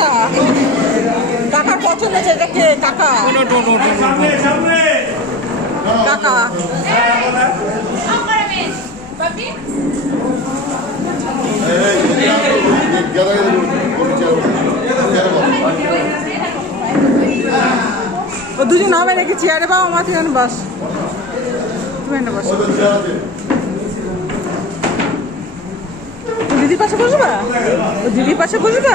কাকা কাকার পছন্দ হয়েছে এটা কে কাকা কাকা দুজন হবে নাকি চেয়ারে বাবা মাথা বাস তুমি বাস দিদির পাশে বসবা দিদির পাশে বসবা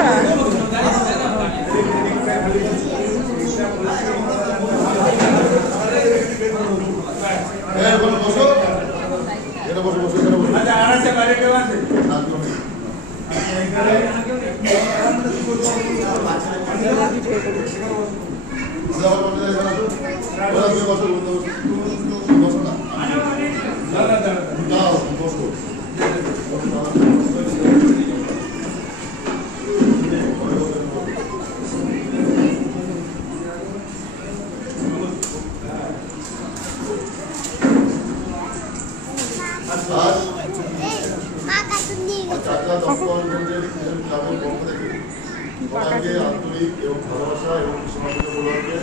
আন্তরিক এবং ভালোবাসা এবং সমাজকে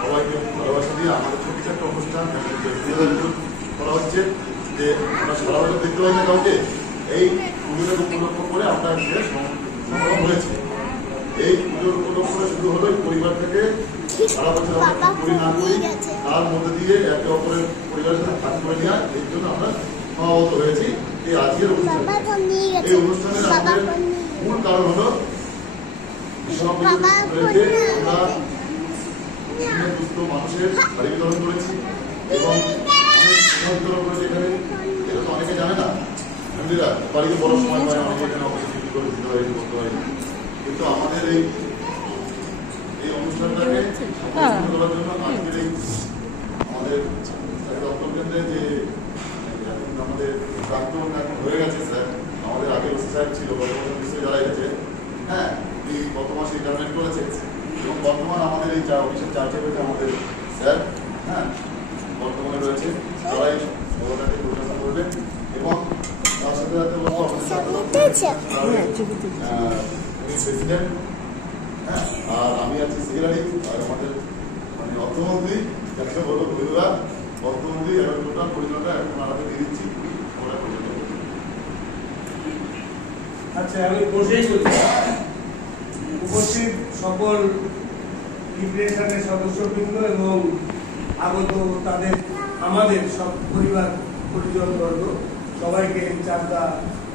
সবাইকে ভালোবাসা দিয়ে আমাদের ছোট একটা অনুষ্ঠান করা হচ্ছে যে আমরা সারা বছর দেখতে পাই না কাউকে এই পুজোর উপলক্ষ করে আমরা সংগ্রাম হয়েছে এই পুজোর উপলক্ষ শুরু হলো পরিবার থেকে সারা বছর আমরা করি না করি তার মধ্যে দিয়ে একে অপরের পরিবারের সাথে ভাগ করে নেওয়া এই জন্য আমরা সমাবদ্ধ হয়েছি এই আজকের অনুষ্ঠান এই অনুষ্ঠানের আমাদের মূল কারণ হলো মানুষের শাড়ি বিতরণ করেছি এবং বিতরণ করেছি এখানে এটা তো অনেকে জানে না ফ্যামিলিরা বাড়িতে বড় সময় পায় অনেকে এখানে অপরচুনিটি করে দিতে পারি করতে পারি কিন্তু আমাদের এই অনুষ্ঠানটাকে করার জন্য আজকের এই আমাদের দপ্তর কেন্দ্রে যে আমাদের প্রাক্তন এখন হয়ে গেছে স্যার আমাদের আগে স্যার ছিল গত বছর নিশ্চয়ই যারা এসেছে হ্যাঁ গত মাসে রিটায়ারমেন্ট করেছে এবং বর্তমান আমাদের এই অফিসের চার্জে রয়েছে আমাদের স্যার হ্যাঁ বর্তমানে রয়েছে সবাই সভাটাকে পরিচালনা করবেন এবং তার সাথে সাথে বলবো প্রেসিডেন্ট হ্যাঁ আর আমি আছি সেক্রেটারি আর আমাদের মানে অর্থমন্ত্রী যাকে বলবো বন্ধুরা অর্থমন্ত্রী এবং টোটাল পরিচালনা এখন আমাদের দিয়ে দিচ্ছি ওরা পরিচালনা করছি। আচ্ছা আমি বসেই করছি উপস্থিত সকল লিবারেশনের সদস্যবৃন্দ এবং আগত তাদের আমাদের সব পরিবার পরিজনবর্গ সবাইকে চাকদা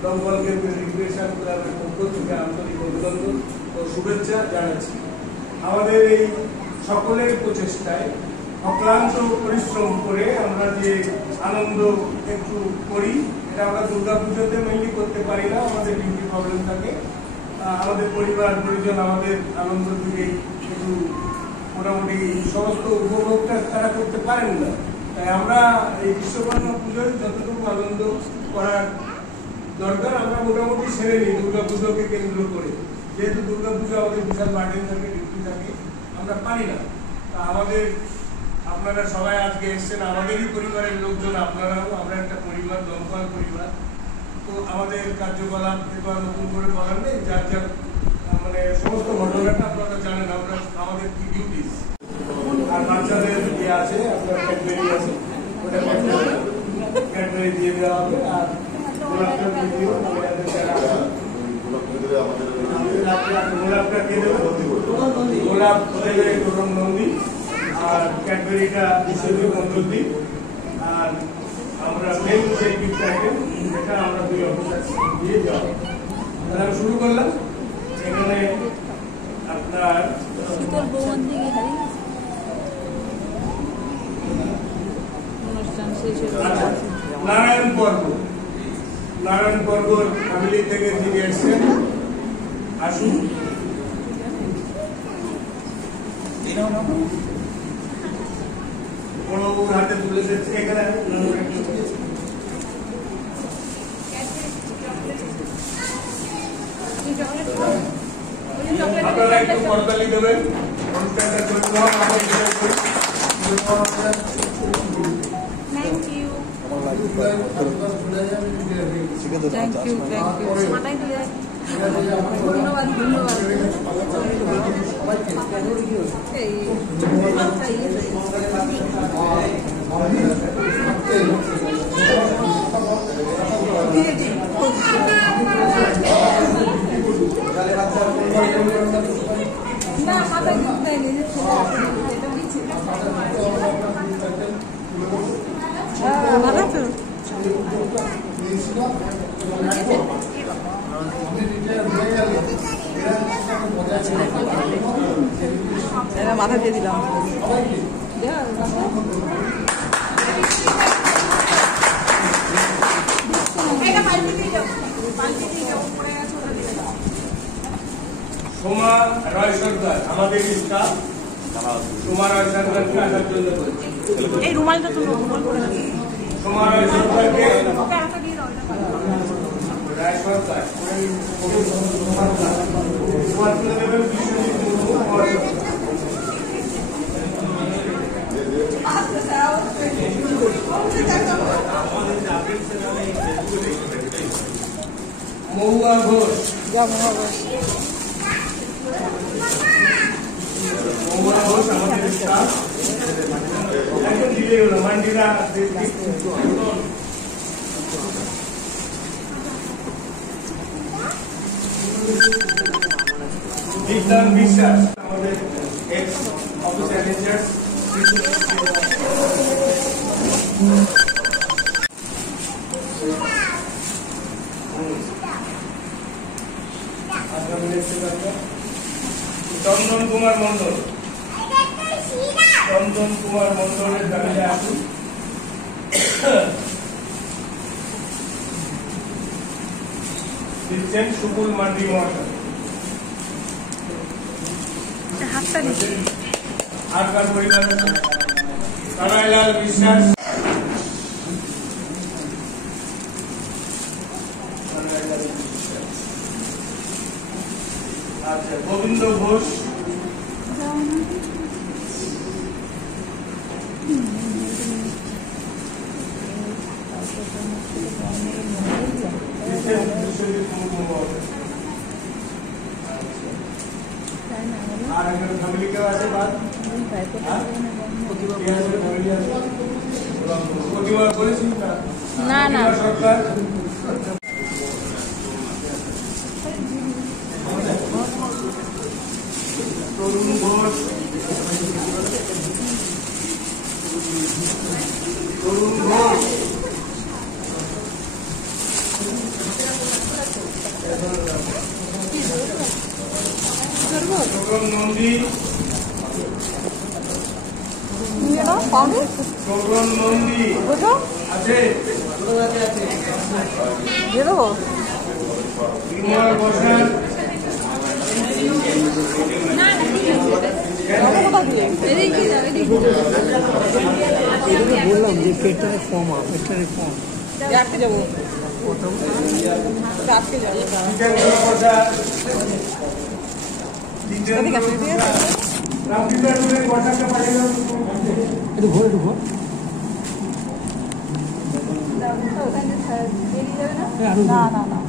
দমকল কেন্দ্রের লিবারেশন ক্লাবের পক্ষ থেকে আন্তরিক অভিনন্দন ও শুভেচ্ছা জানাচ্ছি। আমাদের এই সকলের প্রচেষ্টায় অক্লান্ত পরিশ্রম করে আমরা যে আনন্দ একটু করি এটা আমরা দুর্গাপুজোতে মেনলি করতে পারি না, আমাদের ডিউটি প্রবলেম থাকে। আমাদের পরিবার পরিজন আমাদের আনন্দ দিকে একটু মোটামুটি সমস্ত উপভোগটা তারা করতে পারেন না, তাই আমরা এই বিশ্বকর্মা পুজোয় যতটুকু আনন্দ করার দরকার আমরা মোটামুটি সেরে নিই দুর্গাপুজোকে কেন্দ্র করে। যেহেতু দুর্গাপুজো আমাদের বিশাল বার্ডেন থাকে, ডিউটি থাকে, আমরা পারি না। তা আমাদের আপনারা সবাই আজকে এসছেন, আমাদেরই পরিবারের লোকজন, আপনারাও, আমরা একটা পরিবার, দমকল পরিবার। তো আমাদের কার্যকলাপ কিন্তু আর নতুন করে বলার নেই, যার যার মানে সমস্ত ঘটনাটা আপনারা জানেন আমরা আমাদের কি ডিউটিস। আর বাচ্চাদের ইয়ে আছে, আপনার ক্যাডবেরি আছে, ওটা ক্যাডবেরি দিয়ে দেওয়া হবে। আর গোলাপটা দিয়ে দিও, গোলাপটা দিয়ে দেবো, গোলাপ নন্দী আর ক্যাডবেরিটা হিসেবে মন্ডলদি। আর আমরা মেন যে গিফট আইটেম সেটা আমরা দুই অফিসার দিয়ে দেওয়া। তাহলে আমি শুরু করলাম। এখানে আপনার নারায়ণ পর্বর ফ্যামিলি থেকে যিনি এসছেন আসুন। বড়বাবুর হাতে তুলে দিচ্ছে এখানে। আপনারা একটু করতালি দেবেন, অনুষ্ঠানটা চলতে হবে। Thank you. ধন্যবাদ ধন্যবাদ। না মাথায় দুধ দেয়নি, ভালো আছো? মাথা দিয়ে দিলাম। সোমা রয় সরকার আমাদের স্টাফ, সোমা রয় সরকারকে আসার জন্য বলছি। এই রুমালটা তুমি সোমা রয় সরকারকে রায় সরকার মহুয়া ঘোষ, মহুয়া ঘোষ আমাদের স্টাফ। এখন দিলেই হলো মান্ডিরা বিজ্ঞান বিশ্বাস আমাদের x officer in charge. Chandan Kumar Mondal, Chandan Kumar মন্ডলের দাবিতে আসুন। দিচ্ছেন সুকুল মান্ডি মহাশয়। হাতটা নিচে। আর কার পরিবার কানাইলাল বিশ্বাস, আচ্ছা গোবিন্দ ঘোষ, আর একজন ফ্যামিলি কেউ আছে বাদ প্রতিভা বলেছি না না সরকার, তরুণ ঘোষ, তরুণ ঘোষ, সৌরভ নন্দী, সৌরভ নন্দী আছে, বিমল বসাক, বললাম যে পেটটারে ফর্ম পেটটারে ফর্ম আটকে যাবো, আটকে যাবো। জিতেন্দ্র প্রসাদ, জিতেন্দ্র রামকৃষ্ণের বসাকটা পাঠিয়ে দাও। একটু ঘোর একটু ঘোর না না না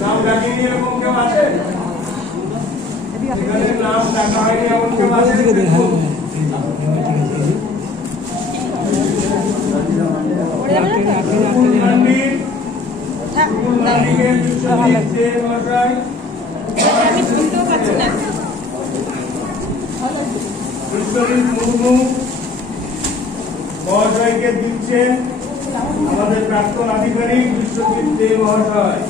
নাম ডাকিনি এরকম কেউ আছে? এখানে নাম ডাকা হয়নি এমন কেউ আছে? আমি শুনতেও পাচ্ছি না। বিশ্বজিৎ মুর্মু মহাশয়কে দিচ্ছেন আমাদের প্রাক্তন আধিকারিক বিশ্বজিৎ দে মহাশয়।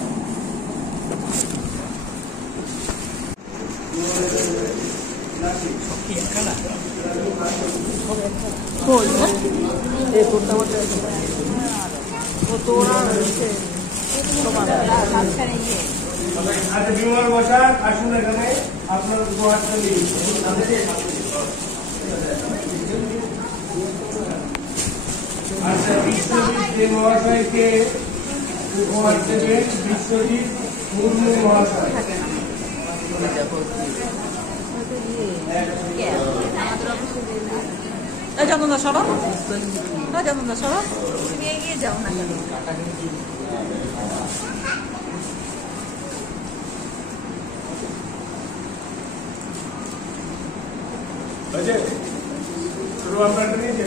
আচ্ছা বিমল বসাক আসুন এখানে, আপনার উপহারটা দিন। আচ্ছা বিশ্বজিৎ দে মহাশয়কে উপহার দেবেন বিশ্বজিৎ মুর্মু মহাশয়। এই চন্দনদা সরো, চন্দনদা সরো, তুমি এগিয়ে যাও না কেন? ছোট আপনারটা নিয়েছে?